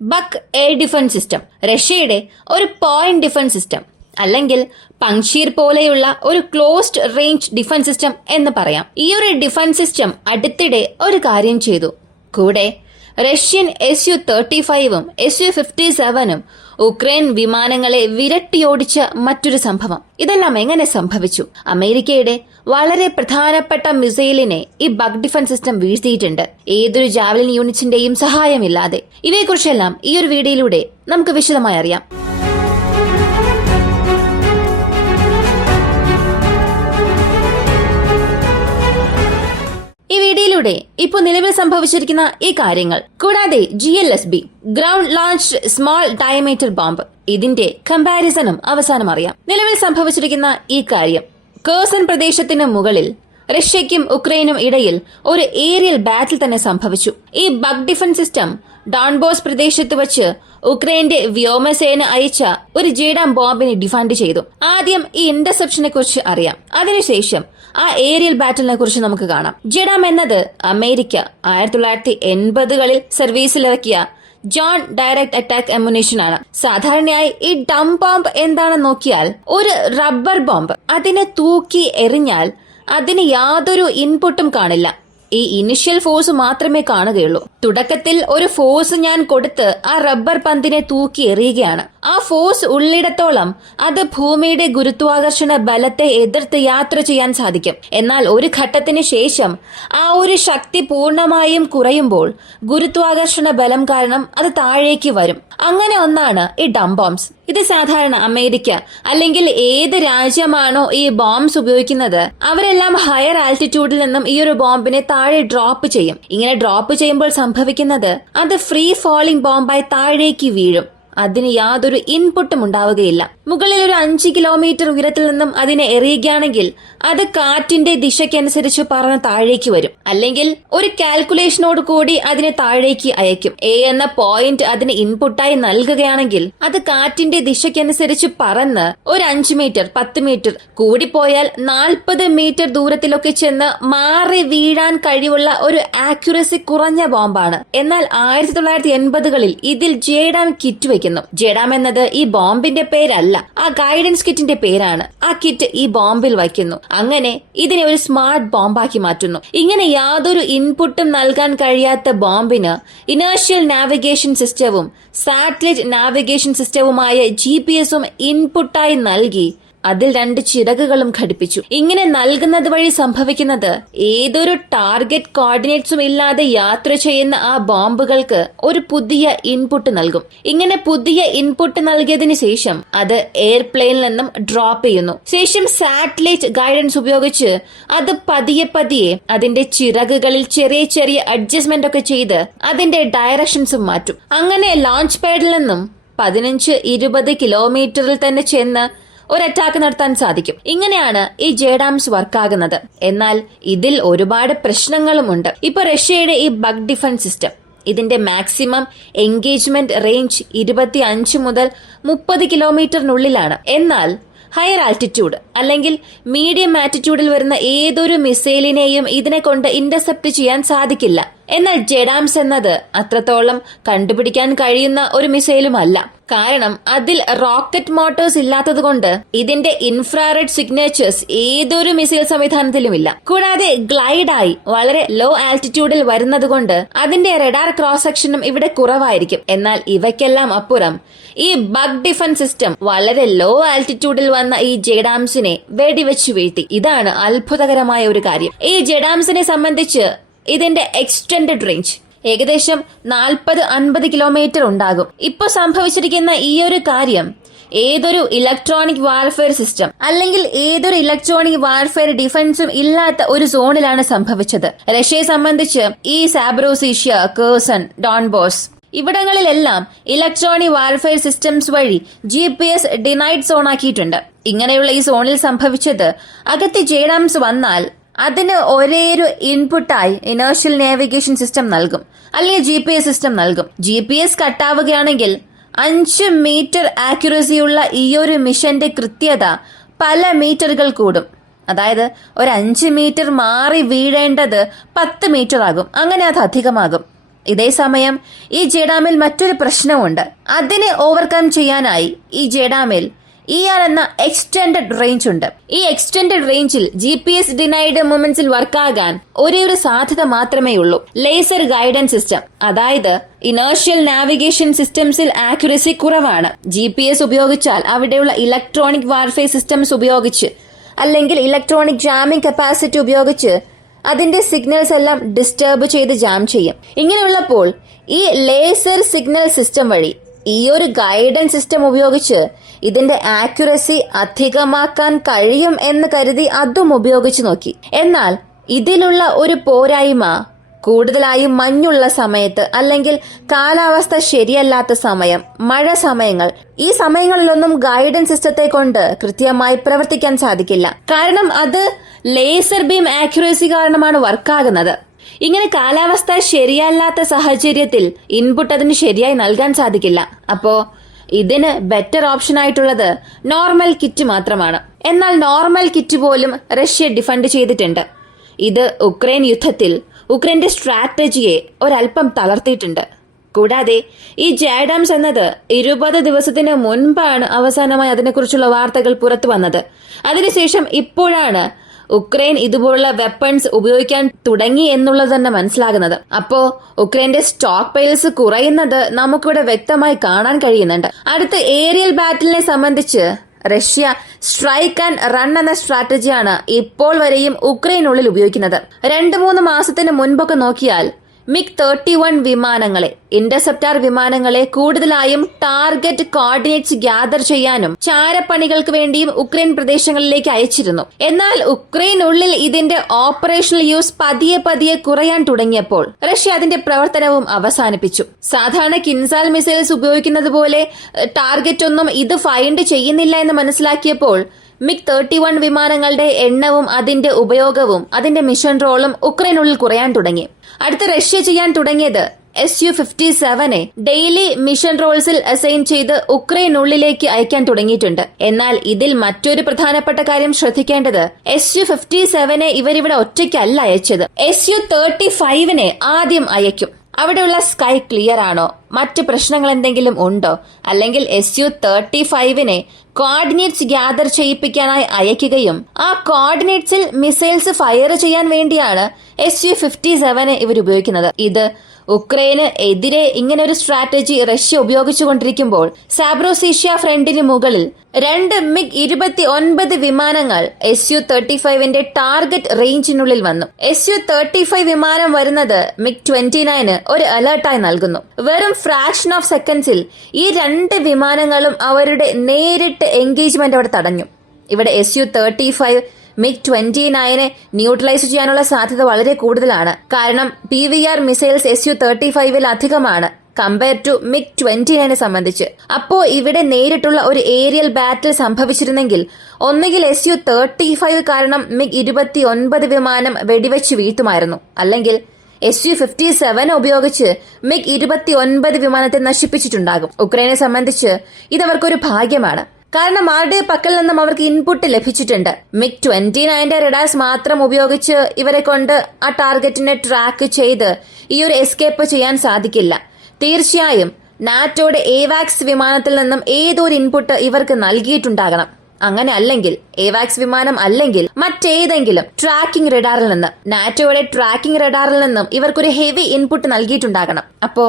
Buck air defence system റഷ്യയുടെ ഒരു point defence system അല്ലെങ്കിൽ പങ്ഷീർ പോലെയുള്ള ഒരു ക്ലോസ്ഡ് റേഞ്ച് ഡിഫൻസ് സിസ്റ്റം എന്ന് പറയാം. ഈ ഒരു ഡിഫൻസ് സിസ്റ്റം അടുത്തിടെ ഒരു കാര്യം ചെയ്തു. കൂടെ റഷ്യൻ Su-35ഉം Su-57ഉം ഉക്രൈൻ വിമാനങ്ങളെ വിരട്ടിയോടിച്ച മറ്റൊരു സംഭവം. ഇതെല്ലാം എങ്ങനെ സംഭവിച്ചു? അമേരിക്കയുടെ വളരെ പ്രധാനപ്പെട്ട മിസൈലിനെ ഈ ബക്ക് ഡിഫൻസ് സിസ്റ്റം വീഴ്ത്തിയിട്ടുണ്ട്, ഏതൊരു ജാവലിൻ യൂണിറ്റിന്റെയും സഹായമില്ലാതെ. ഇവയെക്കുറിച്ചെല്ലാം ഈ ഒരു വീഡിയോയിലൂടെ നമുക്ക് വിശദമായി അറിയാം. ഈ വീഡിയോയിലൂടെ ഇപ്പോൾ നിലവിൽ സംഭവിച്ചിരിക്കുന്ന ഈ കാര്യങ്ങൾ, കൂടാതെ GLSB ground launched small diameter bomb, ഇതിന്റെ കമ്പാരിസണും അവസാനം അറിയാം. നിലവിൽ സംഭവിച്ചിരിക്കുന്ന ഈ കാര്യം, കേഴ്സൺ പ്രദേശത്തിന് മുകളിൽ റഷ്യയ്ക്കും ഉക്രൈനും ഇടയിൽ ഒരു ഏരിയൽ ബാറ്റിൽ തന്നെ സംഭവിച്ചു. ഈ ബക്ക് ഡിഫൻസ് സിസ്റ്റം ഡോൺബോസ് പ്രദേശത്ത് വച്ച് ഉക്രൈന്റെ വ്യോമസേന അയച്ച ഒരു ജേഡാം ബോംബിനെ ഡിഫൻഡ് ചെയ്തു. ആദ്യം ഈ ഇന്റർസെപ്ഷനെ കുറിച്ച് അറിയാം, അതിനുശേഷം ആ ഏരിയൽ ബാറ്റിലിനെ കുറിച്ച് നമുക്ക് കാണാം. ജെഡാം എന്നത് അമേരിക്ക 1980കളിൽ സർവീസിലിറക്കിയ ജോൺ ഡയറക്ട് അറ്റാക്ക് അമ്മുനേഷൻ ആണ്. സാധാരണയായി ഈ ഡം ബോംബ് എന്താണെന്ന് നോക്കിയാൽ ഒരു റബ്ബർ ബോംബ്. അതിനെ തൂക്കി എറിഞ്ഞാൽ അതിന് യാതൊരു ഇൻപുട്ടും കാണില്ല, ഈ ഇനിഷ്യൽ ഫോഴ്സ് മാത്രമേ കാണുകയുള്ളൂ. തുടക്കത്തിൽ ഒരു ഫോഴ്സ് ഞാൻ കൊടുത്ത് ആ റബ്ബർ പന്തിനെ തൂക്കി എറിയുകയാണ്. ആ ഫോഴ്സ് ഉള്ളിടത്തോളം അത് ഭൂമിയുടെ ഗുരുത്വാകർഷണ ബലത്തെ എതിർത്ത് യാത്ര ചെയ്യാൻ സാധിക്കും. എന്നാൽ ഒരു ഘട്ടത്തിന് ശേഷം ആ ഒരു ശക്തി പൂർണ്ണമായും കുറയുമ്പോൾ ഗുരുത്വാകർഷണ ബലം കാരണം അത് താഴേക്ക് വരും. അങ്ങനെ ഒന്നാണ് ഈ ഡം ബോംബ്സ്. ഇത് സാധാരണ അമേരിക്ക അല്ലെങ്കിൽ ഏത് രാജ്യമാണോ ഈ ബോംബ്സ് ഉപയോഗിക്കുന്നത് അവരെല്ലാം ഹയർ ആൾട്ടിറ്റ്യൂഡിൽ നിന്നും ഈ ഒരു ബോംബിനെ താഴെ ഡ്രോപ്പ് ചെയ്യും. ഇങ്ങനെ ഡ്രോപ്പ് ചെയ്യുമ്പോൾ സംഭവിക്കുന്നത് അത് ഫ്രീ ഫോളിംഗ് ബോംബായി താഴേക്ക് വീഴും. അതിന് യാതൊരു ഇൻപുട്ടും ഉണ്ടാവുകയില്ല. മുകളിൽ ഒരു 5 കിലോമീറ്റർ ഉയരത്തിൽ നിന്നും അതിനെ എറിയുകയാണെങ്കിൽ അത് കാറ്റിന്റെ ദിശയ്ക്കനുസരിച്ച് പറന്ന് താഴേക്ക് വരും. അല്ലെങ്കിൽ ഒരു കാൽക്കുലേഷനോട് കൂടി അതിനെ താഴേക്ക് അയക്കും. എ എന്ന പോയിന്റ് അതിന് ഇൻപുട്ടായി നൽകുകയാണെങ്കിൽ അത് കാറ്റിന്റെ ദിശയ്ക്കനുസരിച്ച് പറന്ന് ഒരു 5 മീറ്റർ 10 മീറ്റർ കൂടിപ്പോയാൽ 40 മീറ്റർ ദൂരത്തിലൊക്കെ ചെന്ന് മാറി വീഴാൻ കഴിവുള്ള ഒരു ആക്യുറസി കുറഞ്ഞ ബോംബാണ്. എന്നാൽ 1980കളിൽ ഇതിൽ ജേഡാം കിറ്റ് വയ്ക്കുന്നു. ജെഡാം എന്നത് ഈ ബോംബിന്റെ പേരല്ല, ആ ഗൈഡൻസ് കിറ്റിന്റെ പേരാണ്. ആ കിറ്റ് ഈ ബോംബിൽ വയ്ക്കുന്നു. അങ്ങനെ ഇതിനെ ഒരു സ്മാർട്ട് ബോംബാക്കി മാറ്റുന്നു. ഇങ്ങനെ യാതൊരു ഇൻപുട്ടും നൽകാൻ കഴിയാത്ത ബോംബിന് ഇനേർഷ്യൽ നാവിഗേഷൻ സിസ്റ്റവും സാറ്റലൈറ്റ് നാവിഗേഷൻ സിസ്റ്റവുമായ GPS ഇൻപുട്ടായി നൽകി അതിൽ 2 ചിറകുകളും ഘടിപ്പിച്ചു. ഇങ്ങനെ നൽകുന്നത് വഴി സംഭവിക്കുന്നത് ഏതൊരു ടാർഗറ്റ് കോർഡിനേറ്റ്സും ഇല്ലാതെ യാത്ര ചെയ്യുന്ന ആ ബോംബുകൾക്ക് ഒരു പുതിയ ഇൻപുട്ട് നൽകും. ഇങ്ങനെ പുതിയ ഇൻപുട്ട് നൽകിയതിനു ശേഷം അത് എയർപ്ലെയിനിൽ നിന്നും ഡ്രോപ്പ് ചെയ്യുന്നു. ശേഷം സാറ്റലൈറ്റ് ഗൈഡൻസ് ഉപയോഗിച്ച് അത് പതിയെ പതിയെ അതിന്റെ ചിറകുകളിൽ ചെറിയ ചെറിയ അഡ്ജസ്റ്റ്മെന്റ് ഒക്കെ ചെയ്ത് അതിന്റെ ഡയറക്ഷൻസും മാറ്റും. അങ്ങനെ ലോഞ്ച് പാഡിൽ നിന്നും 15-20 കിലോമീറ്ററിൽ തന്നെ ചെന്ന് ഒരു അറ്റാക്ക് നടത്താൻ സാധിക്കും. ഇങ്ങനെയാണ് ഈ ജേഡാംസ് വർക്കാകുന്നത്. എന്നാൽ ഇതിൽ ഒരുപാട് പ്രശ്നങ്ങളുമുണ്ട്. ഇപ്പൊ റഷ്യയുടെ ഈ ബക്ക് ഡിഫൻസ് സിസ്റ്റം, ഇതിന്റെ മാക്സിമം എൻഗേജ്മെന്റ് റേഞ്ച് 25 മുതൽ 30 കിലോമീറ്ററിനുള്ളിലാണ്. എന്നാൽ ഹയർ ആൾട്ടിറ്റ്യൂഡ് അല്ലെങ്കിൽ മീഡിയം ആറ്റിറ്റ്യൂഡിൽ വരുന്ന ഏതൊരു മിസൈലിനെയും ഇതിനെ കൊണ്ട് ഇന്റർസെപ്റ്റ് ചെയ്യാൻ സാധിക്കില്ല. എന്നാൽ ജെഡാംസ് എന്നത് അത്രത്തോളം കണ്ടുപിടിക്കാൻ കഴിയുന്ന ഒരു മിസൈലുമല്ല. കാരണം അതിൽ റോക്കറ്റ് മോട്ടോഴ്സ് ഇല്ലാത്തതുകൊണ്ട് ഇതിന്റെ ഇൻഫ്രാറെഡ് സിഗ്നേച്ചേഴ്സ് ഏതൊരു മിസൈൽ സംവിധാനത്തിലുമില്ല. കൂടാതെ ഗ്ലൈഡായി വളരെ ലോ ആൾട്ടിറ്റ്യൂഡിൽ വരുന്നതുകൊണ്ട് അതിന്റെ റഡാർ ക്രോസ് സെക്ഷനും ഇവിടെ കുറവായിരിക്കും. എന്നാൽ ഇവയ്ക്കെല്ലാം അപ്പുറം ഈ ബക്ക് ഡിഫൻസ് സിസ്റ്റം വളരെ ലോ ആൾട്ടിറ്റ്യൂഡിൽ വന്ന ഈ ജെഡാംസിനെ വെടിവെച്ച് വീഴ്ത്തി. ഇതാണ് അത്ഭുതകരമായ ഒരു കാര്യം. ഈ ജെഡാംസിനെ സംബന്ധിച്ച് ഇതിന്റെ എക്സ്റ്റെൻഡഡ് റേഞ്ച് ഏകദേശം 40-50 കിലോമീറ്റർ ഉണ്ടാകും. ഇപ്പൊ സംഭവിച്ചിരിക്കുന്ന ഈ ഒരു കാര്യം ഏതൊരു ഇലക്ട്രോണിക് വാർഫെയർ സിസ്റ്റം അല്ലെങ്കിൽ ഏതൊരു ഇലക്ട്രോണിക് വാർഫെയർ ഡിഫൻസും ഇല്ലാത്ത ഒരു സോണിലാണ് സംഭവിച്ചത്. റഷ്യയെ സംബന്ധിച്ച് ഈ സാബ്രോസീഷ്യ, Kherson, Donbas ഇവിടങ്ങളിലെല്ലാം electronic warfare systems വഴി GPS ഡിനൈഡ് സോൺ ആക്കിയിട്ടുണ്ട്. ഇങ്ങനെയുള്ള ഈ സോണിൽ സംഭവിച്ചത് അകത്ത് ജേഡാംസ് വന്നാൽ അതിന് ഒരേയൊരു ഇൻപുട്ടായി ഇനേർഷ്യൽ നാവിഗേഷൻ സിസ്റ്റം നൽകും, അല്ലെങ്കിൽ GPS സിസ്റ്റം നൽകും. GPS കട്ടാവുകയാണെങ്കിൽ 5 മീറ്റർ ആക്യുറസിയുള്ള ഈ ഒരു മിഷന്റെ കൃത്യത പല മീറ്ററുകൾ കൂടും. അതായത് ഒരു 5 മീറ്റർ മാറി വീഴേണ്ടത് 10 മീറ്റർ ആകും. അങ്ങനെ അത് അധികമാകും. ഇതേസമയം ഈ ജെഡാമിൽ മറ്റൊരു പ്രശ്നമുണ്ട്. അതിനെ ഓവർകം ചെയ്യാനായി ഈ ജെഡാമിൽ ER എന്ന എക്സ്റ്റെൻഡഡ് റേഞ്ച് ഉണ്ട്. ഈ എക്സ്റ്റെൻഡഡ് റേഞ്ചിൽ GPS ഡിനൈഡ് മൊമെന്റ്സിൽ വർക്കാകാൻ ഒരേ ഒരു സാധ്യത മാത്രമേ ഉള്ളൂ, ലേസർ ഗൈഡൻസ് സിസ്റ്റം. അതായത് ഇനേർഷ്യൽ നാവിഗേഷൻ സിസ്റ്റംസിൽ ആക്യുറസി കുറവാണ്. GPS ഉപയോഗിച്ചാൽ അവിടെയുള്ള ഇലക്ട്രോണിക് വാർഫെയർ സിസ്റ്റംസ് ഉപയോഗിച്ച് അല്ലെങ്കിൽ ഇലക്ട്രോണിക് ജാമിംഗ് കപ്പാസിറ്റി ഉപയോഗിച്ച് അതിന്റെ സിഗ്നൽസ് എല്ലാം ഡിസ്റ്റർബ് ചെയ്ത് ജാം ചെയ്യും. ഇങ്ങനെയുള്ളപ്പോൾ ഈ ലേസർ സിഗ്നൽ സിസ്റ്റം വഴി ഈ ഒരു ഗൈഡൻസ് സിസ്റ്റം ഉപയോഗിച്ച് ഇതിന്റെ ആക്യുറസി അധികമാക്കാൻ കഴിയും എന്ന് കരുതി അതും ഉപയോഗിച്ചു നോക്കി. എന്നാൽ ഇതിലുള്ള ഒരു പോരായ്മ, കൂടുതലായും മഞ്ഞുള്ള സമയത്ത് അല്ലെങ്കിൽ കാലാവസ്ഥ ശരിയല്ലാത്ത സമയം, മഴ സമയങ്ങൾ, ഈ സമയങ്ങളിലൊന്നും ഗൈഡൻസ് സിസ്റ്റത്തെ കൊണ്ട് കൃത്യമായി പ്രവർത്തിക്കാൻ സാധിക്കില്ല. കാരണം അത് ലേസർ ബീം ആക്യുറസി കാരണമാണ് വർക്കാകുന്നത്. ഇങ്ങനെ കാലാവസ്ഥ ശരിയല്ലാത്ത സാഹചര്യത്തിൽ ഇൻപുട്ട് അതിന് ശരിയായി നൽകാൻ സാധിക്കില്ല. അപ്പോ ഇതിന് ബെറ്റർ ഓപ്ഷൻ ആയിട്ടുള്ളത് നോർമൽ കിറ്റ് മാത്രമാണ്. എന്നാൽ നോർമൽ കിറ്റ് പോലും റഷ്യ ഡിഫണ്ട് ചെയ്തിട്ടുണ്ട്. ഇത് ഉക്രൈൻ യുദ്ധത്തിൽ ഉക്രൈന്റെ സ്ട്രാറ്റജിയെ ഒരൽപ്പം തളർത്തിയിട്ടുണ്ട്. കൂടാതെ ഈ ജാഡാംസ് എന്നത് 20 ദിവസത്തിന് മുൻപാണ് അവസാനമായി അതിനെക്കുറിച്ചുള്ള വാർത്തകൾ പുറത്തു വന്നത്. അതിനുശേഷം ഇപ്പോഴാണ് ഉക്രൈൻ ഇതുപോലുള്ള വെപ്പൺസ് ഉപയോഗിക്കാൻ തുടങ്ങി എന്നുള്ളത് തന്നെ മനസ്സിലാകുന്നത്. അപ്പോ ഉക്രൈന്റെ സ്റ്റോക്ക് പൈൽസ് കുറയുന്നത് നമുക്കിവിടെ വ്യക്തമായി കാണാൻ കഴിയുന്നുണ്ട്. അടുത്ത ഏരിയൽ ബാറ്റിലിനെ സംബന്ധിച്ച് റഷ്യ സ്ട്രൈക്ക് ആൻഡ് റൺ എന്ന സ്ട്രാറ്റജിയാണ് ഇപ്പോൾ വരെയും ഉക്രൈനുള്ളിൽ ഉപയോഗിക്കുന്നത്. 2-3 മാസത്തിന് മുൻപൊക്കെ നോക്കിയാൽ MiG-31 വിമാനങ്ങളെ, ഇന്റർസെപ്റ്റാർ വിമാനങ്ങളെ കൂടുതലായും ടാർഗറ്റ് കോർഡിനേറ്റ്സ് ഗ്യാദർ ചെയ്യാനും ചാരപ്പണികൾക്ക് വേണ്ടിയും ഉക്രൈൻ പ്രദേശങ്ങളിലേക്ക് അയച്ചിരുന്നു. എന്നാൽ ഉക്രൈനുള്ളിൽ ഇതിന്റെ ഓപ്പറേഷണൽ യൂസ് പതിയെ കുറയാൻ തുടങ്ങിയപ്പോൾ റഷ്യ അതിന്റെ പ്രവർത്തനവും അവസാനിപ്പിച്ചു. സാധാരണ കിൻസാൽ മിസൈൽസ് ഉപയോഗിക്കുന്നത് പോലെ ടാർഗറ്റ് ഒന്നും ഇത് ഫൈൻഡ് ചെയ്യുന്നില്ല എന്ന് മനസ്സിലാക്കിയപ്പോൾ MiG-31 വിമാനങ്ങളുടെ എണ്ണവും അതിന്റെ ഉപയോഗവും അതിന്റെ മിഷൻ റോളും ഉക്രൈനുള്ളിൽ കുറയാൻ തുടങ്ങി. അടുത്ത റഷ്യ ചെയ്യാൻ തുടങ്ങിയത് Su-57 ഡെയിലി മിഷൻ റോൾസിൽ അസൈൻ ചെയ്ത് ഉക്രൈനുള്ളിലേക്ക് അയക്കാൻ തുടങ്ങിയിട്ടുണ്ട്. എന്നാൽ ഇതിൽ മറ്റൊരു പ്രധാനപ്പെട്ട കാര്യം ശ്രദ്ധിക്കേണ്ടത് Su-57 ഇവരിവിടെ ഒറ്റയ്ക്കല്ല അയച്ചത്. Su-35 ആദ്യം അയക്കും. അവിടെയുള്ള സ്കൈ ക്ലിയർ ആണോ, മറ്റ് പ്രശ്നങ്ങൾ എന്തെങ്കിലും ഉണ്ടോ, അല്ലെങ്കിൽ Su-35 കോർഡിനേറ്റ്സ് ഗ്യാദർ ചെയ്യിപ്പിക്കാനായി അയക്കുകയും ആ കോർഡിനേറ്റ്സിൽ മിസൈൽസ് ഫയർ ചെയ്യാൻ വേണ്ടിയാണ് Su-57 ഇവർ ഉപയോഗിക്കുന്നത്. ഇത് ഉക്രൈന് എതിരെ ഇങ്ങനെ ഒരു സ്ട്രാറ്റജി റഷ്യ ഉപയോഗിച്ചുകൊണ്ടിരിക്കുമ്പോൾ സാബ്രോസീഷ്യ ഫ്രണ്ടിന് മുകളിൽ 2 MiG-29 വിമാനങ്ങൾ Su-35 ടാർഗറ്റ് റേഞ്ചിനുള്ളിൽ വന്നു. Su-35 വിമാനം വരുന്നത് MiG-29 ഒരു അലേർട്ടായി നൽകുന്നു. വെറും ഫ്രാക്ഷൻ ഓഫ് സെക്കൻഡ്സിൽ ഈ 2 വിമാനങ്ങളും അവരുടെ നേരിട്ട് എൻഗേജ്മെന്റ് അവിടെ തടഞ്ഞു. ഇവിടെ Su-35 MiG-29 ന്യൂട്രലൈസ് ചെയ്യാനുള്ള സാധ്യത വളരെ കൂടുതലാണ്. കാരണം PVR മിസൈൽസ് Su-35 അധികമാണ് കമ്പയർ ടു MiG-29 സംബന്ധിച്ച്. അപ്പോ ഇവിടെ നേരിട്ടുള്ള ഒരു ഏരിയൽ ബാറ്റിൽ സംഭവിച്ചിരുന്നെങ്കിൽ ഒന്നുകിൽ Su-35 കാരണം MiG-29 വിമാനം വെടിവെച്ച് വീഴ്ത്തുമായിരുന്നു, അല്ലെങ്കിൽ Su-57 ഉപയോഗിച്ച് MiG-29 വിമാനത്തെ നശിപ്പിച്ചിട്ടുണ്ടാകും. ഉക്രൈനെ സംബന്ധിച്ച് ഇതവർക്കൊരു ഭാഗ്യമാണ്. കാരണം ആരുടെ പക്കൽ നിന്നും അവർക്ക് ഇൻപുട്ട് ലഭിച്ചിട്ടുണ്ട്. MiG-29 റഡാർസ് മാത്രം ഉപയോഗിച്ച് ഇവരെ കൊണ്ട് ആ ടാർഗറ്റിനെ ട്രാക്ക് ചെയ്ത് ഈ ഒരു എസ്കേപ്പ് ചെയ്യാൻ സാധിക്കില്ല. തീർച്ചയായും നാറ്റോയുടെ AWACS വിമാനത്തിൽ നിന്നും ഏതൊരു ഇൻപുട്ട് ഇവർക്ക് നൽകിയിട്ടുണ്ടാകണം. അങ്ങനെ അല്ലെങ്കിൽ AWACS വിമാനം അല്ലെങ്കിൽ മറ്റേതെങ്കിലും ട്രാക്കിംഗ് റഡാറിൽ നിന്ന്, നാറ്റോയുടെ ട്രാക്കിംഗ് റഡാറിൽ നിന്നും ഇവർക്കൊരു ഹെവി ഇൻപുട്ട് നൽകിയിട്ടുണ്ടാകണം. അപ്പോ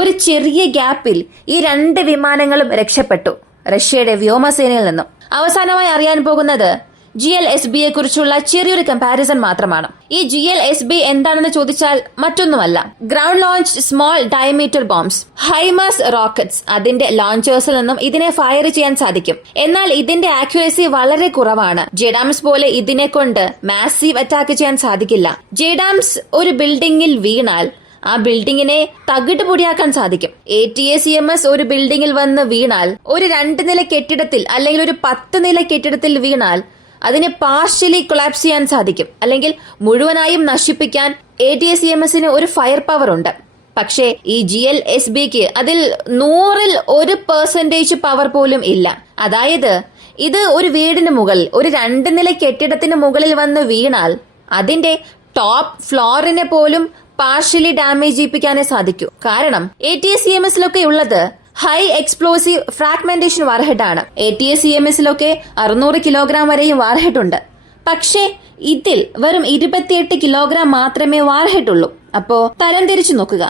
ഒരു ചെറിയ ഗ്യാപ്പിൽ ഈ 2 വിമാനങ്ങളും രക്ഷപ്പെട്ടു റഷ്യയുടെ വ്യോമസേനയിൽ നിന്നും. അവസാനമായി അറിയാൻ പോകുന്നത് GLSB യെ കുറിച്ചുള്ള ചെറിയൊരു കമ്പാരിസൺ മാത്രമാണ്. ഈ GLSB എന്താണെന്ന് ചോദിച്ചാൽ മറ്റൊന്നുമല്ല, ground launch small diameter bombs, high mast rockets. അതിന്റെ ലോഞ്ചേഴ്സിൽ നിന്നും ഇതിനെ ഫയർ ചെയ്യാൻ സാധിക്കും. എന്നാൽ ഇതിന്റെ ആക്യുറസി വളരെ കുറവാണ്. ജെഡാംസ് പോലെ ഇതിനെ കൊണ്ട് മാസീവ് അറ്റാക്ക് ചെയ്യാൻ സാധിക്കില്ല. ജെഡാംസ് ഒരു ബിൽഡിംഗിൽ വീണാൽ ആ ബിൽഡിങ്ങിനെ തകിട് പൊടിയാക്കാൻ സാധിക്കും. ATACMS ഒരു ബിൽഡിംഗിൽ വന്ന് വീണാൽ, ഒരു 2 നില കെട്ടിടത്തിൽ അല്ലെങ്കിൽ ഒരു 10 നില കെട്ടിടത്തിൽ വീണാൽ അതിനെ പാർഷ്യലി കൊളാപ്സ് ചെയ്യാൻ സാധിക്കും, അല്ലെങ്കിൽ മുഴുവനായും നശിപ്പിക്കാൻ ATACMSന് ഒരു ഫയർ പവർ ഉണ്ട്. പക്ഷേ ഈ GLSBക്ക് അതിൽ 100% പവർ പോലും ഇല്ല. അതായത് ഇത് ഒരു വീടിന് മുകളിൽ, ഒരു 2 നില കെട്ടിടത്തിന് മുകളിൽ വന്ന് വീണാൽ അതിന്റെ ടോപ്പ് ഫ്ലോറിനെ പോലും പാർഷ്യലി ഡാമേജ് ചെയ്യിപ്പിക്കാനേ സാധിക്കൂ. കാരണം ATACMS-ലൊക്കെ ഉള്ളത് ഹൈ എക്സ്പ്ലോസീവ് ഫ്രാഗ്മെന്റേഷൻ വാർഹെഡ് ആണ്. ATACMS-ലൊക്കെ 600 കിലോഗ്രാം വരെയും വാർഹെഡ് ഉണ്ട്. പക്ഷേ ഇതിൽ വെറും 28 കിലോഗ്രാം മാത്രമേ വാർഹെഡ് ഉള്ളൂ. അപ്പോ തരം തിരിച്ചു നോക്കുക,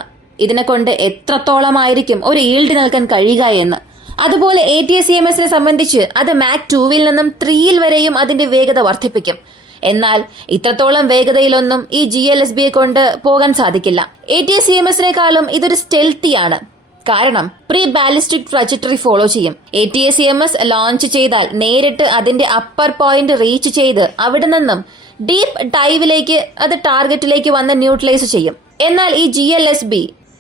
ഇതിനെ കൊണ്ട് എത്രത്തോളമായിരിക്കും ഒരു ഈൽഡ് നൽകാൻ കഴിയുക എന്ന്. അതുപോലെ ATACMS-നെ സംബന്ധിച്ച് അത് മാക് 2-ൽ നിന്നും 3-ൽ വരെയും അതിന്റെ വേഗത വർദ്ധിപ്പിക്കും. എന്നാൽ ഇത്രത്തോളം വേഗതയിലൊന്നും ഈ GLSB-യെ കൊണ്ട് പോകാൻ സാധിക്കില്ല. ATACMS-നേക്കാളും ഇതൊരു സ്റ്റെൽത്തിയാണ്. കാരണം പ്രീ ബാലിസ്റ്റിക് ട്രജക്ടറി ഫോളോ ചെയ്യും. ATACMS ലോഞ്ച് ചെയ്താൽ നേരിട്ട് അതിന്റെ അപ്പർ പോയിന്റ് റീച്ച് ചെയ്ത് അവിടെ നിന്നും ഡീപ്പ് ഡൈവിലേക്ക് അത് ടാർഗറ്റിലേക്ക് വന്ന് ന്യൂട്രലൈസ് ചെയ്യും. എന്നാൽ ഈ GLSB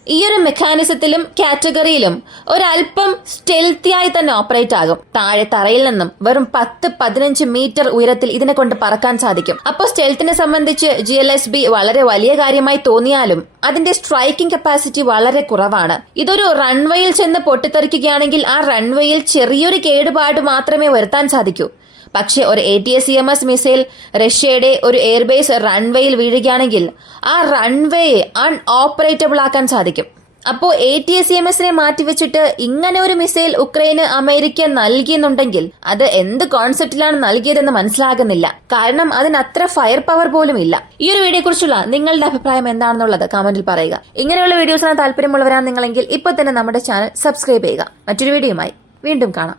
ഈ ഒരു മെക്കാനിസത്തിലും കാറ്റഗറിയിലും ഒരല്പം സ്റ്റെൽത്തിയായി തന്നെ ഓപ്പറേറ്റ് ആകും. താഴെ തറയിൽ നിന്നും വെറും 10-15 മീറ്റർ ഉയരത്തിൽ ഇതിനെ കൊണ്ട് പറക്കാൻ സാധിക്കും. അപ്പോൾ സ്റ്റെൽത്തിനെ സംബന്ധിച്ച് GLSB വളരെ വലിയ കാര്യമായി തോന്നിയാലും അതിന്റെ സ്ട്രൈക്കിംഗ് കപ്പാസിറ്റി വളരെ കുറവാണ്. ഇതൊരു റൺവേയിൽ ചെന്ന് പൊട്ടിത്തെറിക്കുകയാണെങ്കിൽ ആ റൺവേയിൽ ചെറിയൊരു കേടുപാട് മാത്രമേ വരുത്താൻ സാധിക്കൂ. പക്ഷെ ഒരു ATACMS മിസൈൽ റഷ്യയുടെ ഒരു എയർബേസ് റൺവേയിൽ വീഴുകയാണെങ്കിൽ ആ റൺവേയെ അൺഓപ്പറേറ്റബിൾ ആക്കാൻ സാധിക്കും. അപ്പോൾ ATACMS-നെ മാറ്റിവെച്ചിട്ട് ഇങ്ങനെ ഒരു മിസൈൽ ഉക്രൈന് അമേരിക്ക നൽകിയെന്നുണ്ടെങ്കിൽ അത് എന്ത് കോൺസെപ്റ്റിലാണ് നൽകിയതെന്ന് മനസ്സിലാകുന്നില്ല. കാരണം അതിന് അത്ര ഫയർ പവർ പോലും ഇല്ല. ഈ ഒരു വീഡിയോ കുറിച്ചുള്ള നിങ്ങളുടെ അഭിപ്രായം എന്താണെന്നുള്ളത് കമന്റിൽ പറയുക. ഇങ്ങനെയുള്ള വീഡിയോസിന് താല്പര്യമുള്ളവരാണ് നിങ്ങളെങ്കിൽ ഇപ്പോൾ തന്നെ നമ്മുടെ ചാനൽ സബ്സ്ക്രൈബ് ചെയ്യുക. മറ്റൊരു വീഡിയോയുമായി വീണ്ടും കാണാം.